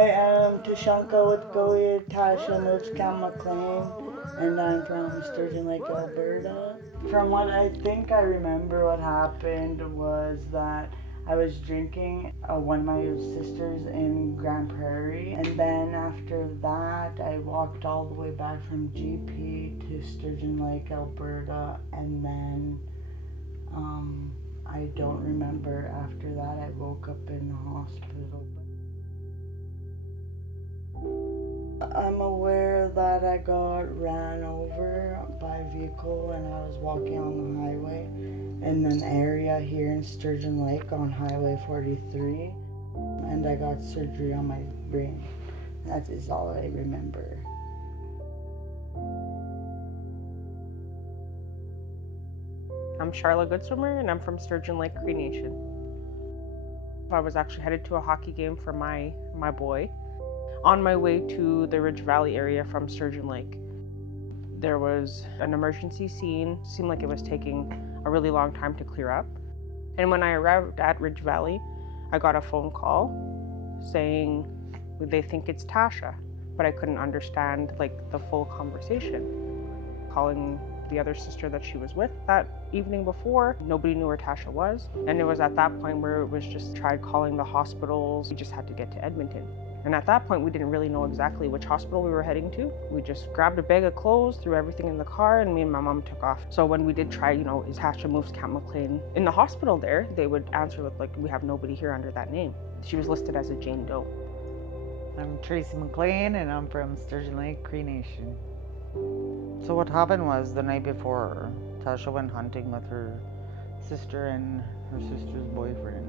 I am Tasunkawitkowin, Tasha, Movescamp, and I'm from Sturgeon Lake, Alberta. From what I think I remember, what happened was that I was drinking one of my sisters in Grande Prairie, and then after that I walked all the way back from GP to Sturgeon Lake, Alberta, and then I don't remember after that. I woke up in the hospital. I'm aware that I got ran over by a vehicle when I was walking on the highway in an area here in Sturgeon Lake on Highway 43, and I got surgery on my brain. That is all I remember. I'm Charlotte Goodswimmer, and I'm from Sturgeon Lake Cree Nation. I was actually headed to a hockey game for my boy on my way to the Ridge Valley area from Sturgeon Lake. There was an emergency scene. It seemed like it was taking a really long time to clear up. And when I arrived at Ridge Valley, I got a phone call saying they think it's Tasha, but I couldn't understand the full conversation. Calling the other sister that she was with that evening before, nobody knew where Tasha was. And it was at that point where it was just tried calling the hospitals. We just had to get to Edmonton. And at that point, we didn't really know exactly which hospital we were heading to. We just grabbed a bag of clothes, threw everything in the car, and me and my mom took off. So when we did try, is Tasha Movescamp in the hospital there, they would answer with we have nobody here under that name. She was listed as a Jane Doe. I'm Tracy McLean, and I'm from Sturgeon Lake Cree Nation. So what happened was the night before, Tasha went hunting with her sister and her sister's boyfriend.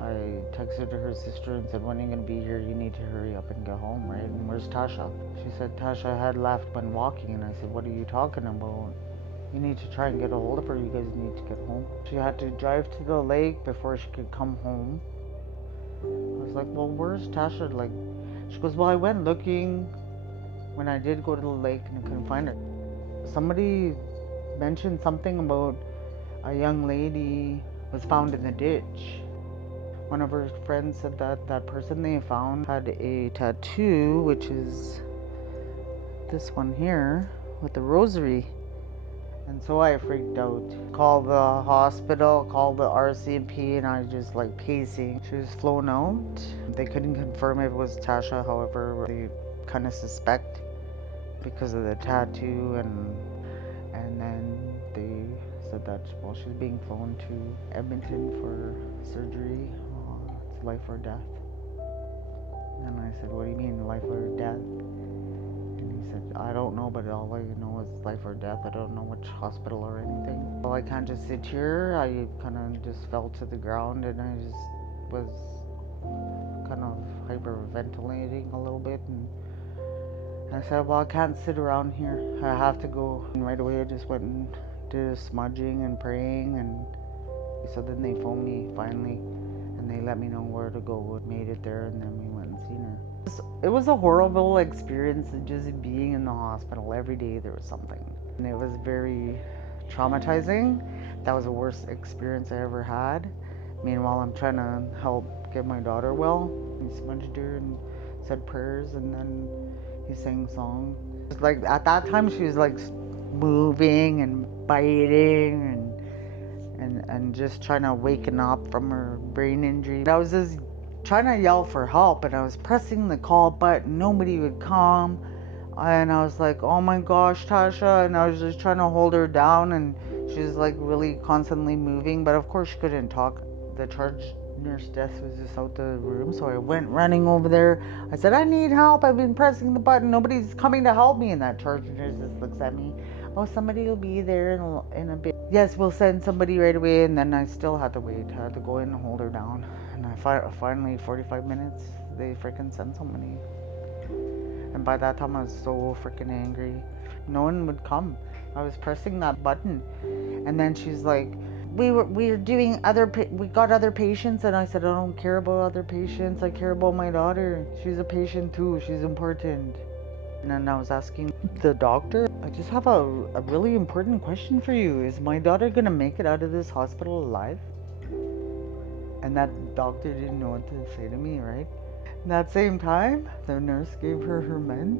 I texted her sister and said, when are you going to be here? You need to hurry up and get home, right? And where's Tasha? She said Tasha had left when walking, and I said, what are you talking about? You need to try and get a hold of her. You guys need to get home. She had to drive to the lake before she could come home. I was like, well, where's Tasha? She goes, well, I went looking when I did go to the lake and I couldn't find her. Somebody mentioned something about a young lady was found in the ditch. One of her friends said that that person they found had a tattoo, which is this one here with the rosary. And so I freaked out. Called the hospital, called the RCMP, and I was just pacing. She was flown out. They couldn't confirm it was Tasha, however, they kind of suspect because of the tattoo, and then they said that she's being flown to Edmonton for surgery. It's life or death. And I said, what do you mean life or death? And he said, I don't know, but all I know is life or death. I don't know which hospital or anything. Well, I can't just sit here. I kind of just fell to the ground, and I just was kind of hyperventilating a little bit, and I said, well, I can't sit around here. I have to go. And right away I just went and did smudging and praying, and so then they phoned me finally, and they let me know where to go. We made it there, and then we went and seen her. It was a horrible experience, just being in the hospital. Every day there was something, and it was very traumatizing. That was the worst experience I ever had. Meanwhile, I'm trying to help get my daughter well. We smudged her and said prayers, and then he sang songs. At that time, she was moving and biting and just trying to waken up from her brain injury. I was just trying to yell for help, and I was pressing the call button. Nobody would come, and I was like, oh my gosh, Tasha, and I was just trying to hold her down, and she was really constantly moving, but of course she couldn't talk. The charge nurse desk was just out the room, so I went running over there. I said, I need help. I've been pressing the button. Nobody's coming to help me. And that charge nurse just looks at me. Oh, somebody will be there in a bit. Yes, we'll send somebody right away. And then I still had to wait. I had to go in and hold her down. And I finally, 45 minutes, they freaking sent somebody. And by that time, I was so freaking angry. No one would come. I was pressing that button. And then she's like, we got other patients, and I said, I don't care about other patients. I care about my daughter. She's a patient too. She's important. And then I was asking the doctor, I just have a really important question for you. Is my daughter gonna make it out of this hospital alive? And that doctor didn't know what to say to me, right? That same time, the nurse gave her her men.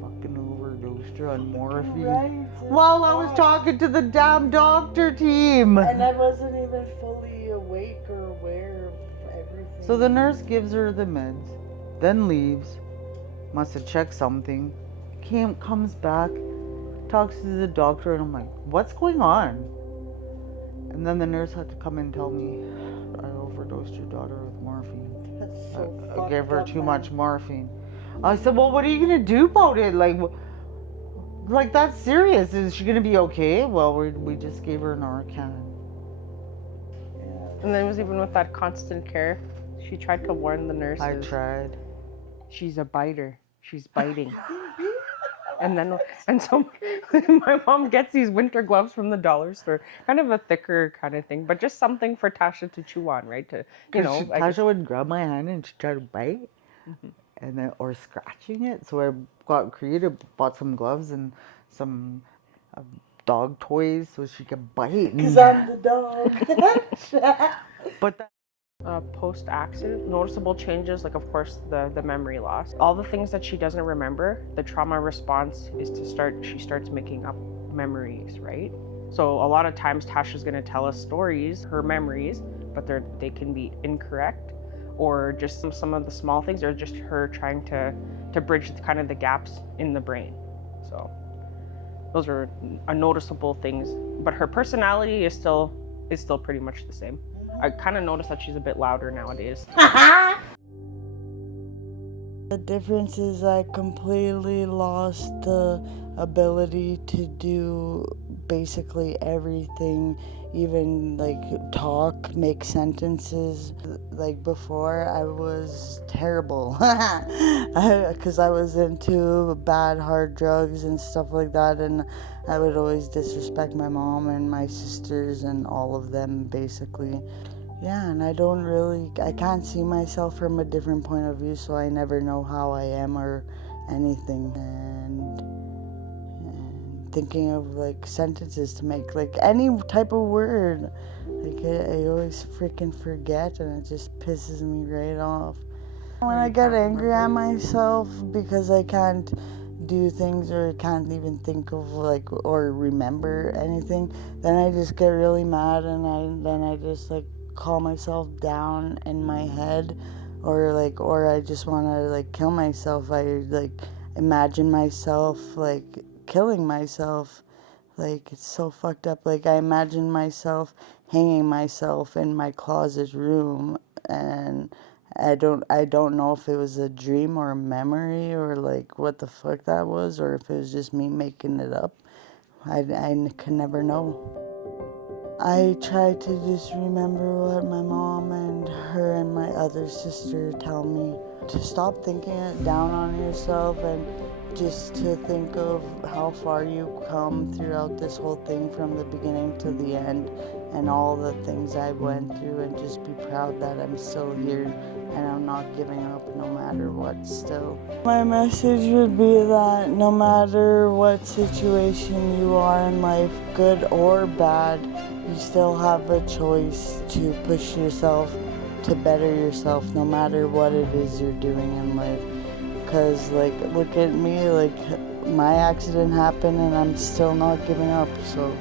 Fucking overdosed her on morphine. Right. While I was talking to the damn doctor team. And I wasn't even fully awake or aware of everything. So the nurse gives her the meds, then leaves. Must have checked something. Comes back, talks to the doctor, and I'm like, what's going on? And then the nurse had to come and tell me, I overdosed your daughter with morphine. That's so I fucked gave her up, too man. much morphine. I said, well, what are you gonna do about it? Like that's serious. Is she gonna be okay? Well, we just gave her Narcan. And then it was even with that constant care, she tried to warn the nurses. I tried. She's a biter. She's biting. And so my mom gets these winter gloves from the dollar store, kind of a thicker kind of thing, but just something for Tasha to chew on, right? To Tasha would grab my hand and she tried to bite, and then or scratching it. So I got creative, bought some gloves and some dog toys so she could bite. Because I'm the dog. But that. Post-accident, noticeable changes, like of course the memory loss. All the things that she doesn't remember, the trauma response is she starts making up memories, right? So a lot of times Tasha's gonna tell us stories, her memories, but they can be incorrect, or just some of the small things are just her trying to bridge kind of the gaps in the brain. So those are noticeable things, but her personality is still pretty much the same. I kind of noticed that she's a bit louder nowadays. The difference is I completely lost the ability to do basically everything, even like talk, make sentences. Like before, I was terrible because I was into bad, hard drugs and stuff like that, and I would always disrespect my mom and my sisters and all of them basically. Yeah, and I can't see myself from a different point of view, so I never know how I am or anything. And thinking of like sentences to make, like any type of word, like I always freaking forget, and it just pisses me right off. When I get angry at myself because I can't do things or can't even think of like or remember anything, then I just get really mad, and then I just like calm myself down in my head, or I just want to like kill myself. I like imagine myself like killing myself. Like it's so fucked up. Like I imagine myself hanging myself in my closet room, and I don't know if it was a dream or a memory or like what the fuck that was, or if it was just me making it up. I can never know. I try to just remember what my mom and her and my other sister tell me. To stop thinking it down on yourself, and just to think of how far you come throughout this whole thing from the beginning to the end, and all the things I went through, and just be proud that I'm still here and I'm not giving up no matter what still. My message would be that no matter what situation you are in life, good or bad, you still have a choice to push yourself to better yourself no matter what it is you're doing in life. Because like look at me, like my accident happened and I'm still not giving up. So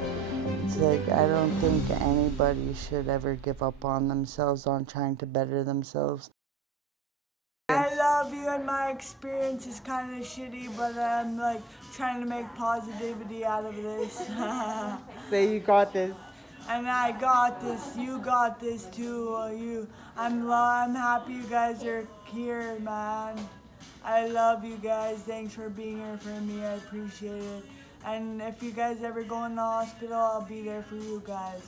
it's like I don't think anybody should ever give up on themselves, on trying to better themselves. I love you, and my experience is kind of shitty, but I'm like trying to make positivity out of this. Say you got this. And I got this. You got this too. I'm happy you guys are here, man. I love you guys. Thanks for being here for me. I appreciate it. And if you guys ever go in the hospital, I'll be there for you guys.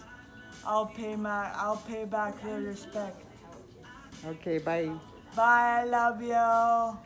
I'll pay back the respect. Okay, bye. Bye. I love you.